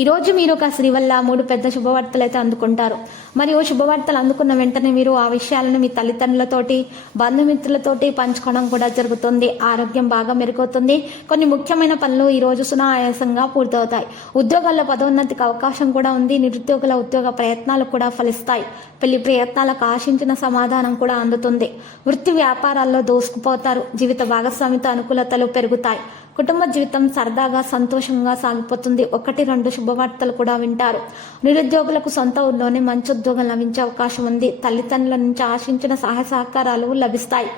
ఈరోజు మీరు ఒక స్త్రీ వల్ల మూడు పెద్ద శుభవార్తలు అయితే అందుకుంటారు మరియు శుభవార్తలు అందుకున్న వెంటనే మీరు ఆ విషయాలను మీ తల్లిదండ్రులతోటి బంధుమిత్రులతోటి పంచుకోవడం కూడా జరుగుతుంది. ఆరోగ్యం బాగా మెరుగవుతుంది. కొన్ని ముఖ్యమైన పనులు ఈ రోజు సునాయాసంగా పూర్తవుతాయి. ఉద్యోగాల్లో పదోన్నతికి అవకాశం కూడా ఉంది. నిరుద్యోగుల ఉద్యోగ ప్రయత్నాలు కూడా ఫలిస్తాయి. పెళ్ళి ప్రయత్నాలకు ఆశించిన సమాధానం కూడా అందుతుంది. వృత్తి వ్యాపారాల్లో దోసుకుపోతారు. జీవిత భాగస్వామితో అనుకూలతలు పెరుగుతాయి. కుటుంబ జీవితం సరదాగా సంతోషంగా సాగిపోతుంది. ఒకటి రెండు శుభవార్తలు కూడా వింటారు. నిరుద్యోగులకు సొంత ఊర్లోనే మంచి ఉద్యోగం లభించే అవకాశం ఉంది. తల్లిదండ్రుల నుంచి ఆశించిన సహాయ సహకారాలు లభిస్తాయి.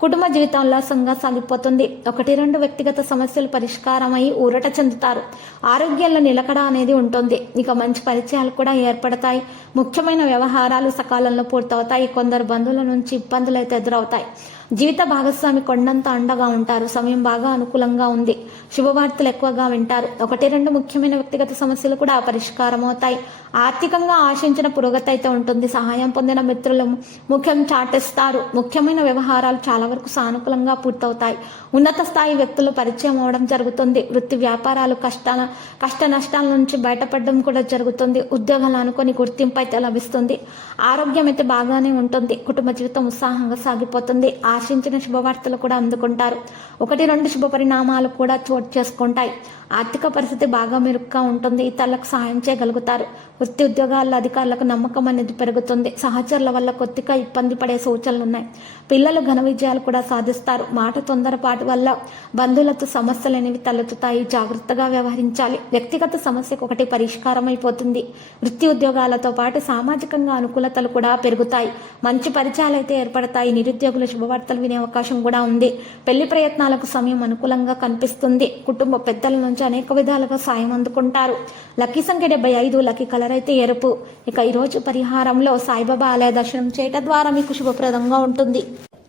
కుటుంబ జీవితం ఉల్లాసంగా సాగిపోతుంది. ఒకటి రెండు వ్యక్తిగత సమస్యలు పరిష్కారమై ఊరట చెందుతారు. ఆరోగ్యంలో నిలకడ అనేది ఉంటుంది. ఇక మంచి పరిచయాలు కూడా ఏర్పడతాయి. ముఖ్యమైన వ్యవహారాలు సకాలంలో పూర్తవుతాయి. కొందరు బంధువుల నుంచి ఇబ్బందులు అయితే ఎదురవుతాయి. జీవిత భాగస్వామి కొండంత అండగా ఉంటారు సమయం బాగా అనుకూలంగా ఉంది. శుభవార్తలు ఎక్కువగా వింటారు. ఒకటి రెండు ముఖ్యమైన వ్యక్తిగత సమస్యలు కూడా పరిష్కారం అవుతాయి ఆర్థికంగా ఆశించిన పురోగతి అయితే ఉంటుంది. సహాయం పొందిన మిత్రులు ముఖ్యం చాటిస్తారు. ముఖ్యమైన వ్యవహారాలు చాలా వరకు సానుకూలంగా పూర్తవుతాయి. ఉన్నత స్థాయి వ్యక్తులు పరిచయం అవడం జరుగుతుంది. వృత్తి వ్యాపారాలు కష్టాల కష్ట నష్టాల నుంచి బయటపడడం కూడా జరుగుతుంది. ఉద్యోగాలు అనుకుని గుర్తింపు అయితే లభిస్తుంది. ఆరోగ్యం అయితే బాగానే ఉంటుంది. కుటుంబ జీవితం ఉత్సాహంగా సాగిపోతుంది. ఆ ఆశించిన శుభవార్తలు కూడా అందుకుంటారు. ఒకటి రెండు శుభ పరిణామాలు కూడా చోటు చేసుకుంటాయి. ఆర్థిక పరిస్థితి బాగా మెరుగ్గా ఉంటుంది. ఇతరులకు సహాయం చేయగలుగుతారు. వృత్తి ఉద్యోగాల్లో అధికారులకు నమ్మకం అనేది పెరుగుతుంది. సహచరుల వల్ల కొద్దిగా ఇబ్బంది పడే సూచనలు ఉన్నాయి. పిల్లలు ఘన విజయాలు కూడా సాధిస్తారు. మాట తొందరపాటు వల్ల బంధువులతో సమస్యలు అనేవి తలెత్తుతాయి. జాగ్రత్తగా వ్యవహరించాలి. వ్యక్తిగత సమస్యకు ఒకటి పరిష్కారం అయిపోతుంది. వృత్తి ఉద్యోగాలతో పాటు సామాజికంగా అనుకూలతలు కూడా పెరుగుతాయి. మంచి పరిచయాలు అయితే ఏర్పడతాయి. నిరుద్యోగుల శుభవార్తలు వినే అవకాశం కూడా ఉంది. పెళ్ళి ప్రయత్నాలకు సమయం అనుకూలంగా కనిపిస్తుంది. కుటుంబ పెద్దల నుంచి అనేక విధాలుగా సాయం అందుకుంటారు. లక్కీ సంఖ్య డెబ్బై ఐదు లక్కీ కలర్ అయితే ఎరుపు. ఇక ఈరోజు పరిహారంలో సాయిబాబా ఆలయ దర్శనం చేయటం ద్వారా మీకు శుభప్రదంగా ఉంటుంది.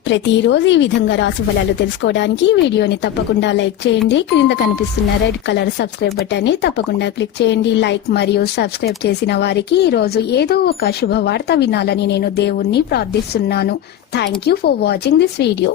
ప్రతిరోజు ఈ విధంగా రాశి ఫలాలు తెలుసుకోవడానికి వీడియోని తప్పకుండా లైక్ చేయండి. క్రింద కనిపిస్తున్న రెడ్ కలర్ సబ్స్క్రైబ్ బటన్ని తప్పకుండా క్లిక్ చేయండి. లైక్ మరియు సబ్స్క్రైబ్ చేసిన వారికి ఈ రోజు ఏదో ఒక శుభవార్త వినాలని నేను దేవుణ్ణి ప్రార్థిస్తున్నాను. Thank you for watching this video